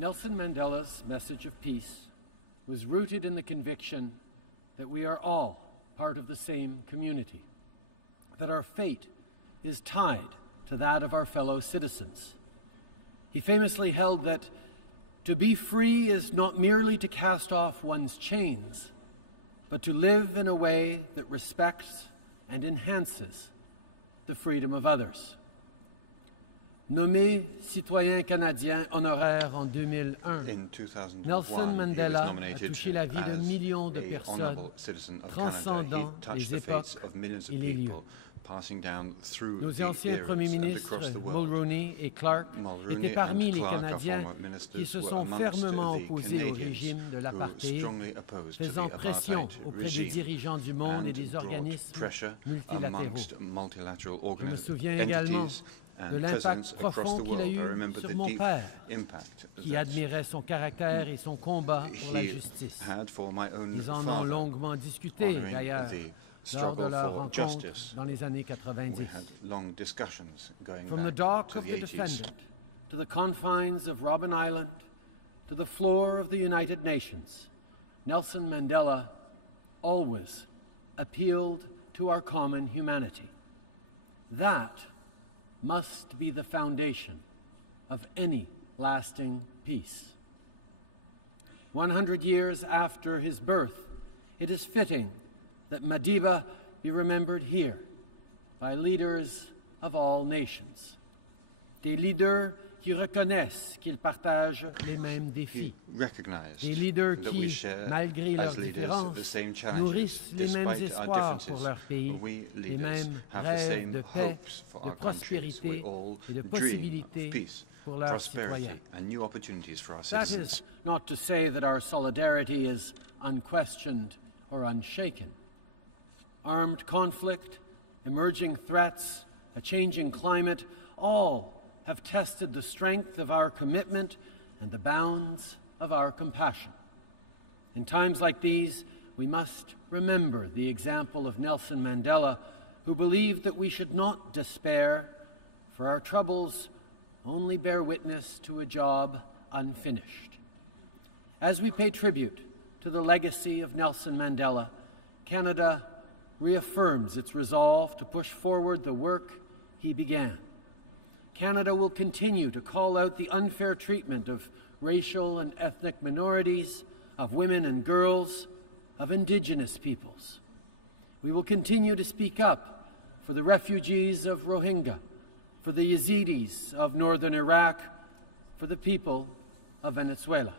Nelson Mandela's message of peace was rooted in the conviction that we are all part of the same community, that our fate is tied to that of our fellow citizens. He famously held that to be free is not merely to cast off one's chains, but to live in a way that respects and enhances the freedom of others. Nommé citoyen canadien honoraire en 2001, Nelson Mandela a touché la vie de millions de personnes, transcendant les époques et les lieux. Nos anciens premiers ministres, Mulroney et Clark, étaient parmi les Canadiens qui se sont fermement opposés au régime de l'apartheid, faisant pression auprès des dirigeants du monde et des organismes multilatéraux. Je me souviens également de l'impact profond qu'il a eu sur mon père, qui admirait son caractère et son combat pour la justice. Ils en ont longuement discuté, d'ailleurs, lors de leur rencontre dans les années 90. From the dock of the defendant to the confines of Robben Island to the floor of the United Nations, Nelson Mandela always appealed to our common humanity. That must be the foundation of any lasting peace. 100 years after his birth, it is fitting that Madiba be remembered here by leaders of all nations. Des leaders qui reconnaissent qu'ils partagent les mêmes défis. Des leaders qui, malgré leurs différences, nourrissent les mêmes espoirs pour leur pays, les mêmes rêves de paix, de prospérité et de possibilités pour leurs citoyens. That is not to say that our solidarity is unquestioned or unshaken. Armed conflict, emerging threats, a changing climate, all have tested the strength of our commitment and the bounds of our compassion. In times like these, we must remember the example of Nelson Mandela, who believed that we should not despair, for our troubles only bear witness to a job unfinished. As we pay tribute to the legacy of Nelson Mandela, Canada reaffirms its resolve to push forward the work he began. Canada will continue to call out the unfair treatment of racial and ethnic minorities, of women and girls, of Indigenous peoples. We will continue to speak up for the refugees of Rohingya, for the Yazidis of northern Iraq, for the people of Venezuela.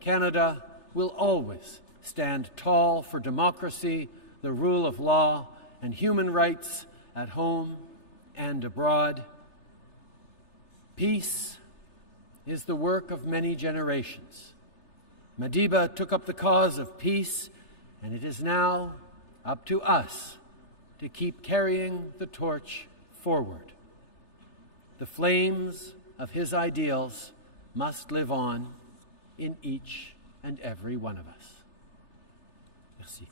Canada will always stand tall for democracy, the rule of law, and human rights at home and abroad. Peace is the work of many generations. Madiba took up the cause of peace, and it is now up to us to keep carrying the torch forward. The flames of his ideals must live on in each and every one of us. Merci.